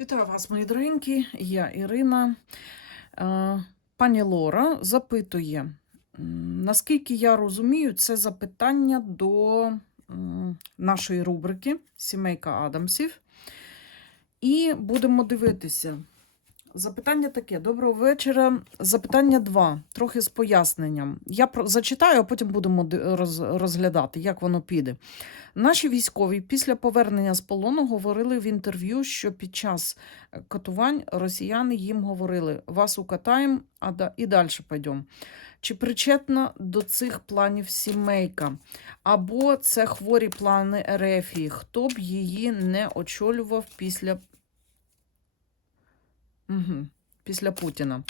Вітаю вас, мої доренькі. Я Ірина. Е, Пані Лора запитує, наскільки я розумію, це запитання до нашої рубрики Сімейка Адамсів. І будемо дивитися. Запитання таке: доброго вечора. Запитання 2, трохи з поясненням. Я про- зачитаю, а потім будемо роз- розглядати, як воно піде. Наші військові після повернення з полону говорили в інтерв'ю, що під час е, катувань росіяни їм говорили: вас укатаємо, а да- і далі пойдемо. Чи причетна до цих планів сімейка? Або це хворі плани Ерефії? Хто б її не очолював після, угу. після Путіна?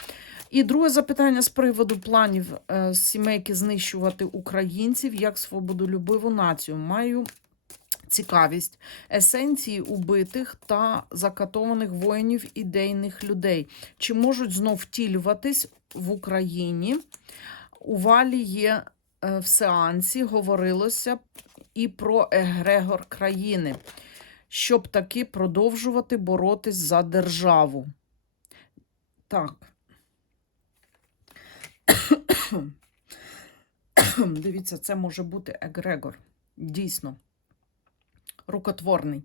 І друге запитання з приводу планів е, сімейки знищувати українців як свободолюбиву націю. Маю цікавість есенції убитих та закатованих воїнів ідейних людей. Чи можуть знов втілюватись в Україні? У валі є е, в сеансі говорилося і про егрегор країни, щоб таки продовжувати боротись за державу. Так. Дивіться, це може бути егрегор. Дійсно. Рукотворний.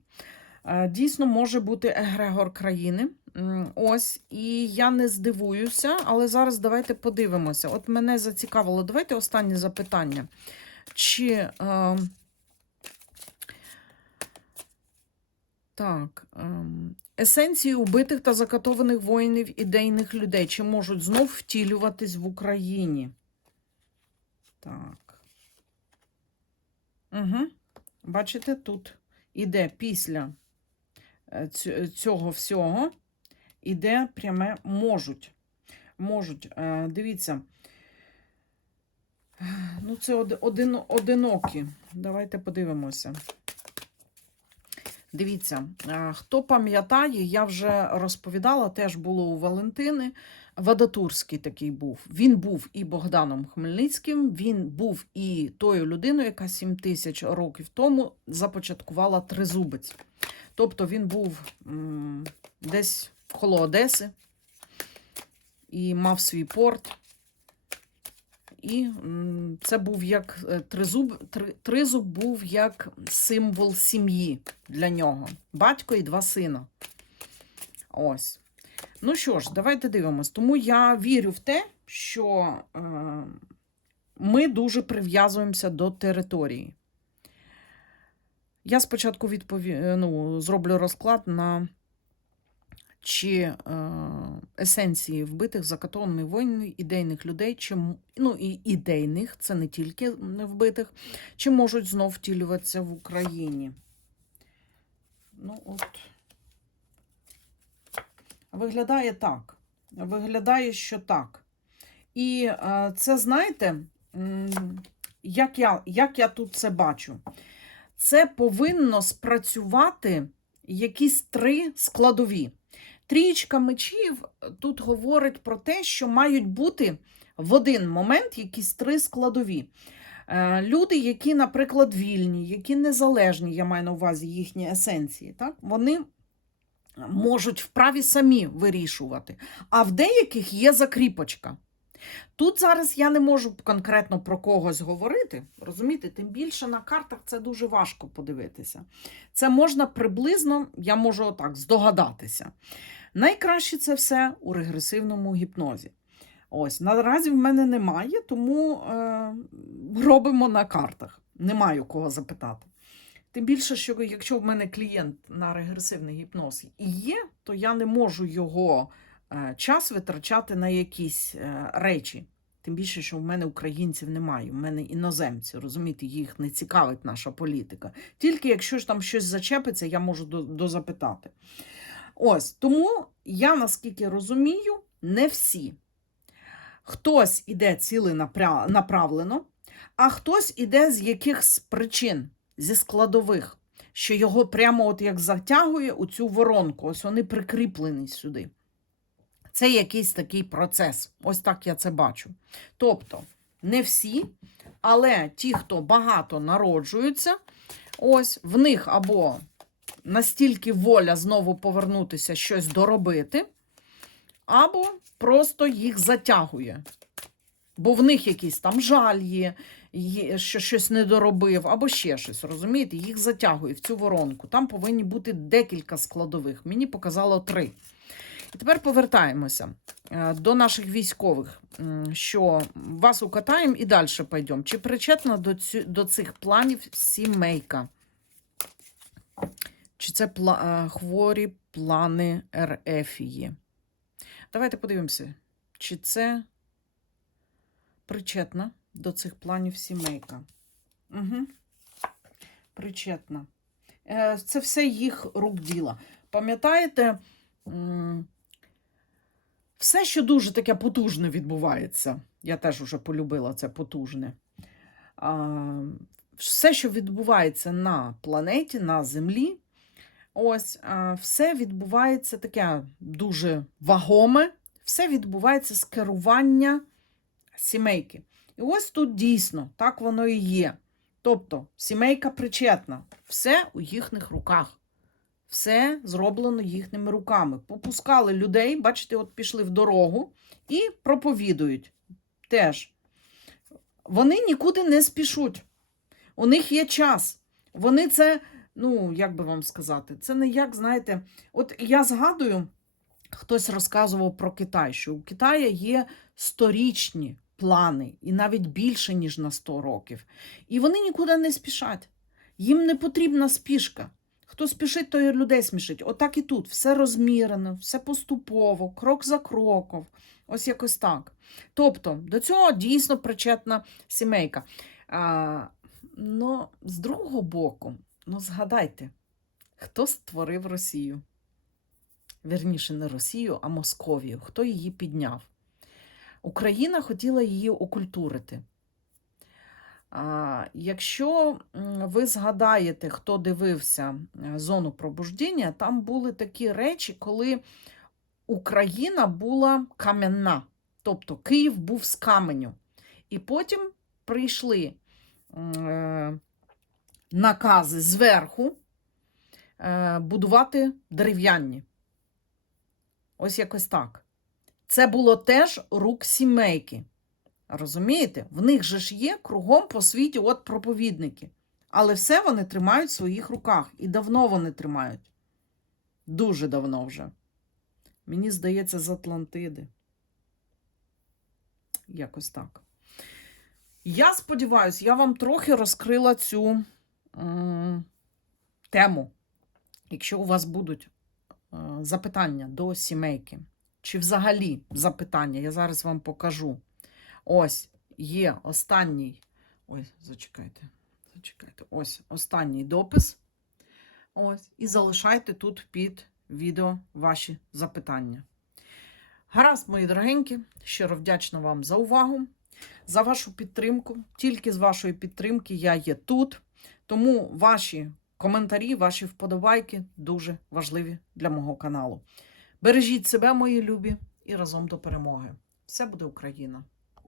Е, Дійсно, може бути егрегор країни. Ось, і я не здивуюся, але зараз давайте подивимося. От мене зацікавило, давайте останнє запитання. Чи. Е, так. Есенції убитих та закатованих воїнів ідейних людей, чи можуть знов втілюватись в Україні? Так. Угу. Бачите, тут іде після е, цього всього, іде пряме можуть. Можуть. Е, Дивіться. Ну, це один, одинокі. Давайте подивимося. Дивіться, е, хто пам'ятає, я вже розповідала, теж було у Валентини. Вадатурський такий був. Він був і Богданом Хмельницьким, він був і тою людиною, яка 7 тисяч років тому започаткувала тризубець. Тобто він був м, десь коло Одеси і мав свій порт. І це був як е, тризуб, три, тризуб був як символ сім'ї для нього. Батько і два сина. Ось. Ну що ж, давайте дивимось. Тому я вірю в те, що е, ми дуже прив'язуємося до території. Я спочатку відпові... ну, зроблю розклад на чи е, есенції вбитих, закатованих воїнів, ідейних людей, чи, ну і ідейних, це не тільки не вбитих, чи можуть знов втілюватися в Україні. Ну, от. Виглядає так. Виглядає, що так. І е, це, знаєте, як я, як я тут це бачу? Це повинно спрацювати якісь три складові. Трієчка мечів тут говорить про те, що мають бути в один момент якісь три складові. Е, Люди, які, наприклад, вільні, які незалежні, я маю на увазі їхні есенції, так? вони можуть вправі самі вирішувати. А в деяких є закріпочка. Тут зараз я не можу конкретно про когось говорити, розумієте, тим більше на картах це дуже важко подивитися. Це можна приблизно, я можу отак здогадатися. Найкраще це все у регресивному гіпнозі. Ось, наразі в мене немає, тому е, робимо на картах. Немає кого запитати. Тим більше, що якщо в мене клієнт на регресивний гіпноз і є, то я не можу його час витрачати на якісь е, речі. Тим більше, що в мене українців немає, в мене іноземці, розумієте, їх не цікавить наша політика. Тільки якщо ж там щось зачепиться, я можу дозапитати. Ось тому я наскільки розумію, не всі. Хтось іде ціленаправлено, а хтось іде з якихось причин, зі складових, що його прямо от як затягує у цю воронку. Ось вони прикріплені сюди. Це якийсь такий процес. Ось так я це бачу. Тобто, не всі, але ті, хто багато народжуються, ось в них або настільки воля знову повернутися, щось доробити, або просто їх затягує. Бо в них якийсь там жаль є, що щось не доробив, або ще щось, розумієте? Їх затягує в цю воронку. Там повинні бути декілька складових. Мені показало три. Тепер повертаємося е, до наших військових, що вас укатаємо і далі пойдемо. Чи причетна до, цю, до цих планів сімейка? Чи це пла- е, хворі плани РФії? Давайте подивимося, чи це причетна до цих планів сімейка. Угу. Причетна. Е, Це все їх рук діла. Пам'ятаєте, все, що дуже таке потужне відбувається. Я теж уже полюбила це потужне. Все, що відбувається на планеті, на Землі, ось все відбувається таке дуже вагоме, все відбувається з керування сімейки. І ось тут дійсно так воно і є. Тобто сімейка причетна, все у їхніх руках. Все зроблено їхніми руками. Попускали людей, бачите, от пішли в дорогу і проповідують теж. Вони нікуди не спішуть. У них є час. Вони це, ну, як би вам сказати, це не як, знаєте, от я згадую, хтось розказував про Китай, що у Китаї є сторічні плани, і навіть більше, ніж на 100 років. І вони нікуди не спішать. Їм не потрібна спішка. Хто спішить, той людей смішить. Отак і тут. Все розмірено, все поступово, крок за кроком. Ось якось так. Тобто, до цього дійсно причетна сімейка. А, ну, з другого боку, ну згадайте, хто створив Росію? Вірніше, не Росію, а Московію. Хто її підняв? Україна хотіла її окультурити. Якщо ви згадаєте, хто дивився е, зону пробуждення, там були такі речі, коли Україна була кам'яна, тобто Київ був з каменю. І потім прийшли е, накази зверху е, будувати дерев'яні. Ось якось так. Це було теж рук сімейки. Розумієте? В них же ж є кругом по світі от проповідники. Але все вони тримають в своїх руках. І давно вони тримають. Дуже давно вже. Мені здається, з Атлантиди. Якось так. Я сподіваюся, я вам трохи розкрила цю м, тему. Якщо у вас будуть е, запитання до сімейки, чи взагалі запитання, я зараз вам покажу. Ось є останній. Ой, зачекайте. Зачекайте. Ось останній допис. Ось. І залишайте тут під відео ваші запитання. Гаразд, мої дорогенькі, щиро вдячна вам за увагу, за вашу підтримку. Тільки з вашої підтримки я є тут. Тому ваші коментарі, ваші вподобайки дуже важливі для мого каналу. Бережіть себе, мої любі, і разом до перемоги. Все буде Україна!